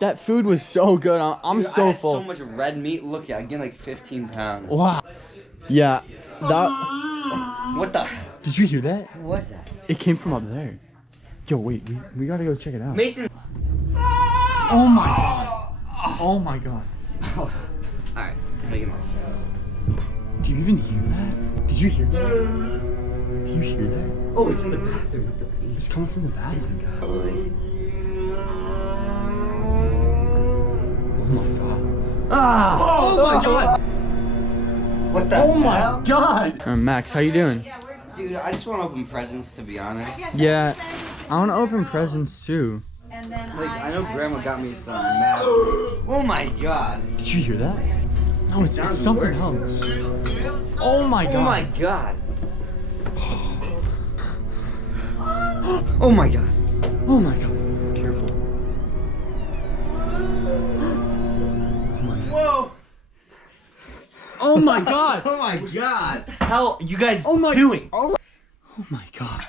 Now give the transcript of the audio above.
That food was so good. I'm Dude, so I had full. so much red meat. Look, I gained like 15 pounds. Wow. Yeah. That. What the? Did you hear that? What was that? It came from up there. Yo, wait. We gotta go check it out. Mason. Oh my god. Oh my god. Alright, make it nice. Do you even hear that? Did you hear that? Do you hear that? Oh, it's in the bathroom with the baby. It's coming from the bathroom. Oh my god. Ah! Oh my god! What the Oh my hell? god! Max, how you doing? Dude, I just want to open presents, to be honest. Yeah, I want to open presents too. And then Like, I know Grandma got me some mad. Oh my god. Did you hear that? No, it's sounds something worse. else. Oh my god. Oh my god. Oh my god. Oh my god. Careful. Whoa. Oh my god. Oh my god. How you guys Oh my- doing? Oh my god.